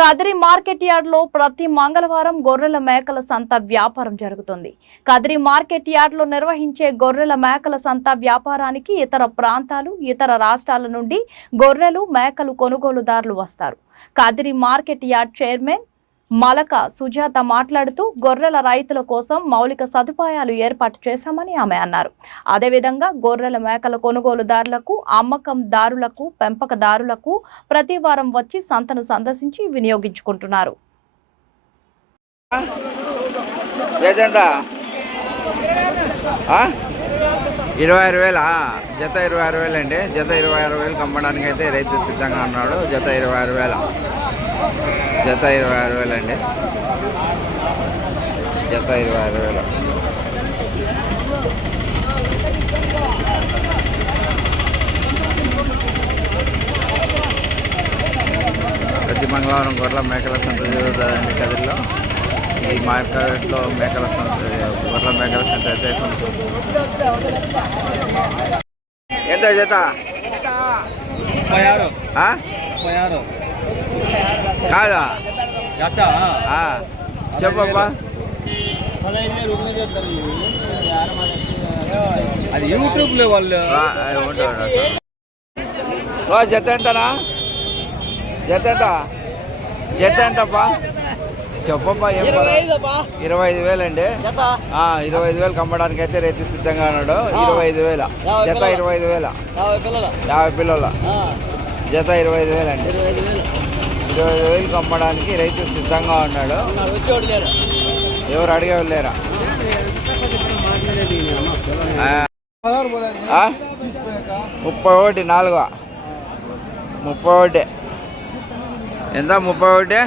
Kadiri market yard లో ప్రతి మంగళవారం గొర్రెల మేకల సంత వ్యాపారం జరుగుతుంది. కదిరి మార్కెట్ యార్డ్ లో నిర్వహించే గొర్రెల మేకల సంత వ్యాపారానికి ఇతర ప్రాంతాలు, ఇతర రాష్ట్రాల నుండి గొర్రెలు, మేకలు కొనుగోలుదారులు వస్తారు. Kadiri market yard chairman Malaka Sujatha మాట్లాడుతూ గొర్రెల రైతుల కోసం మౌలిక సదుపాయాలు ఏర్పాటు చేశామని ఆమె అన్నారు. అదేవిధంగా గొర్రెల మేకల కొనుగోలుదారులకు, అమ్మకందారులకు, పెంపకదారులకు ప్రతి వారం వచ్చి సంతను సందర్శించి వినియోగించుకుంటున్నారు. జత 26,000 అండి. జత 26,000 అమ్మడానికి అయితే రైతు సిద్ధంగా ఉన్నాడు. జత 26,000 జత 26,000 అండి. జత 26,000. ప్రతి మంగళవారం గొర్రెల మేకల సంత జరుగుతుందండి కదిరిలో. ఈ మార్కెట్లో మేకల సంత, గొర్రెల మేకల సంత అయితే ఎంత జత? 36 కాదా? చెప్పబ్బా. అది యూట్యూబ్ లో వాళ్ళు జత ఎంతనా? జత ఎంత? జత ఎంతప్పా? చెప్పబ్బా. 25,000 అండి. 25,000 అమ్మడానికి అయితే రైతు సిద్ధంగా ఉన్నాడు. 25,000 జత. 25,000 50 పిల్లల జత. 25,000 అండి. 25,000 అమ్మడానికి రైతు సిద్ధంగా ఉన్నాడు. ఎవరు అడిగేవాళ్ళు లేరా? 31 4 31 ఎంత? 31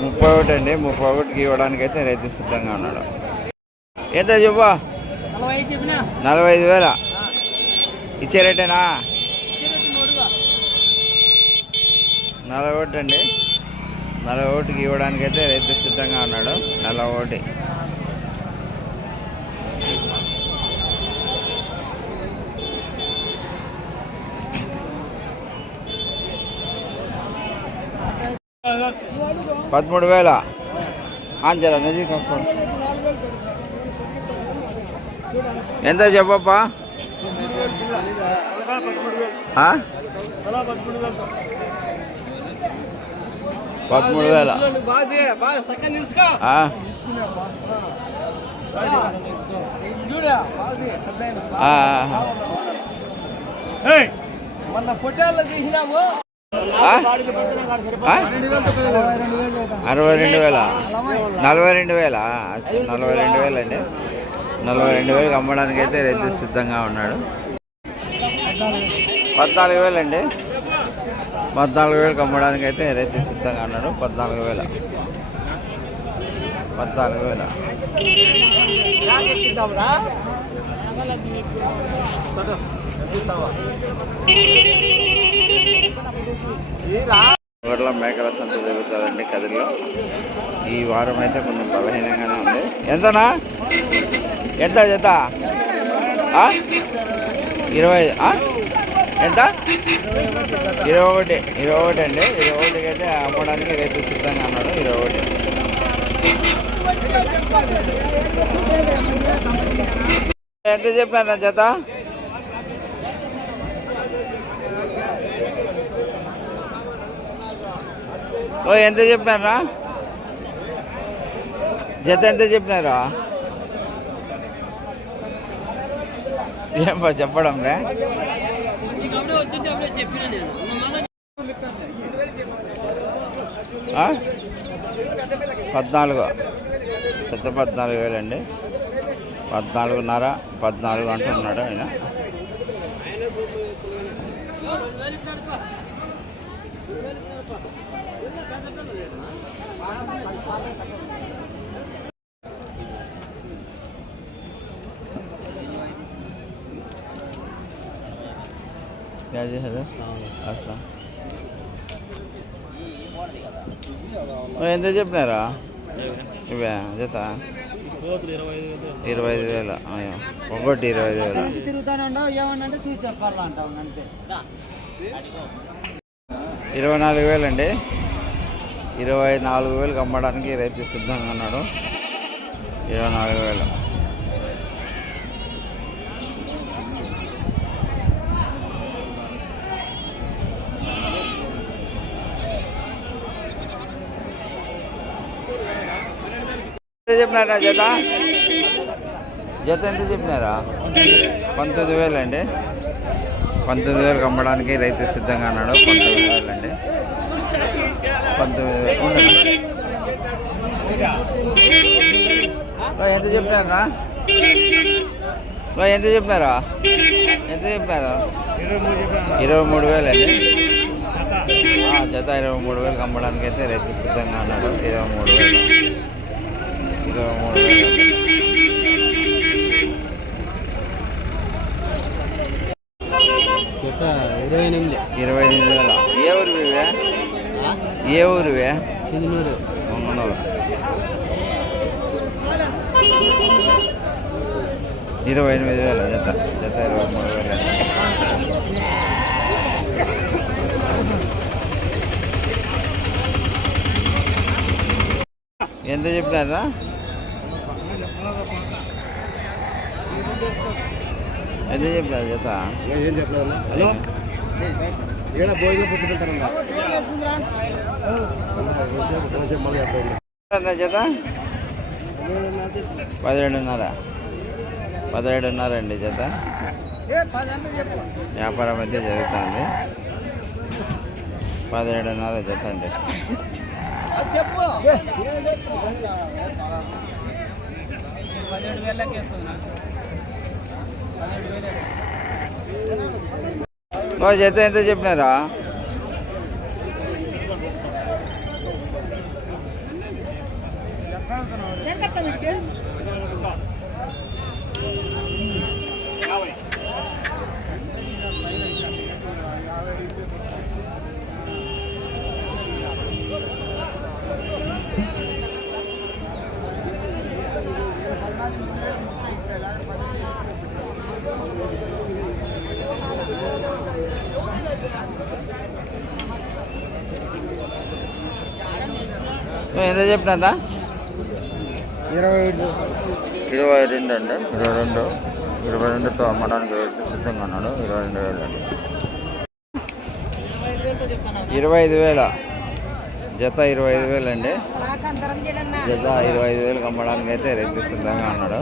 31 అండి. 31కి ఇవ్వడానికి అయితే రైతు సిద్ధంగా ఉన్నాడు. ఎంత చెప్పు? 45,000 ఇచ్చే రేటేనా? 41 అండి. 41కి ఇవ్వడానికి అయితే రైతు సిద్ధంగా ఉన్నాడు. 41 13,000 ఆంజలా నజీ కప్పు. ఎంత చెప్పప్పా? 13,000. మొన్న పొట్టాల్లో తీసినాము. 62,000 42,000 42,000 అండి. 42,000 అమ్మడానికి అయితే రైతు సిద్ధంగా ఉన్నాడు. 14,000 అండి. 14,000 అమ్మడానికి అయితే రైతు సిద్ధంగా ఉన్నాడు. 14,000 గొర్రెల మేకల సంత జరుగుతుందండి కదిరిలో. ఈ వారం అయితే కొంచెం బలహీనంగానే ఉంది. ఎంతనా? ఎంత జత? 20 ఎంత? 21 అండి. 21కి అయితే అమ్మడానికి రైతు సిద్ధంగా ఉన్నాడు. 21 ఎంత చెప్పాను జత? ఎంత చెప్పినారా? జత ఎంత చెప్పినారా? ఏం చెప్పడం రే? 14 జత 14,000 అండి. 14.5 14 అంటున్నాడు ఆయన. क्या जी है अच्छा ఎంత చెప్పినారా ఇవే జత 25,000. ఒకటి 25,000. తిరుగుతానంటావు ఏమన్నా చూసి చెప్పాలంటావు అంతే. 24,000 అండి. 24,000 అమ్మడానికి రైతు సిద్ధంగా ఉన్నాడు. 24,000. ఎంత చెప్పినారా జత? జత ఎంత చెప్పినారా? 19,000 అండి. 19,000 అమ్మడానికి రైతు సిద్ధంగా ఉన్నాడు. 19,000 అండి. 19,000 ఎంత చెప్పినారా? ఎంత చెప్పినారా? ఎంత చెప్పినారా? 23,000 అండి. జత 23,000 అమ్మడానికి అయితే రైతు సిద్ధంగా ఉన్నాడు. 23,000. 23,000. జత 28. 28,000. ఏ ఊరు ఇవే? ఏ ఊరు ఇవే? చిన్నూరు. 28,000 జత. జత 23,000. ఎంత చెప్పినారా? ఎంత చెప్పినారు జత? ఏం చెప్పలేదు. హలో ఏడా భోజనం పుట్టుకుంటారన్నా జత 17,500. 17,500 అండి జత. వ్యాపారం అయితే జరుగుతుంది. 17,500 జత అండి. చెప్పు. జత ఎంత చెప్పినారా? ఎంత చెప్పినా? 22. 22 అండి. 22తో అమ్మడానికి సిద్ధంగా ఉన్నాడు. 22,000 అండి. 25,000 జత. 25,000 అండి. జత 25,000 అమ్మడానికి అయితే రైతు సిద్ధంగా ఉన్నాడు.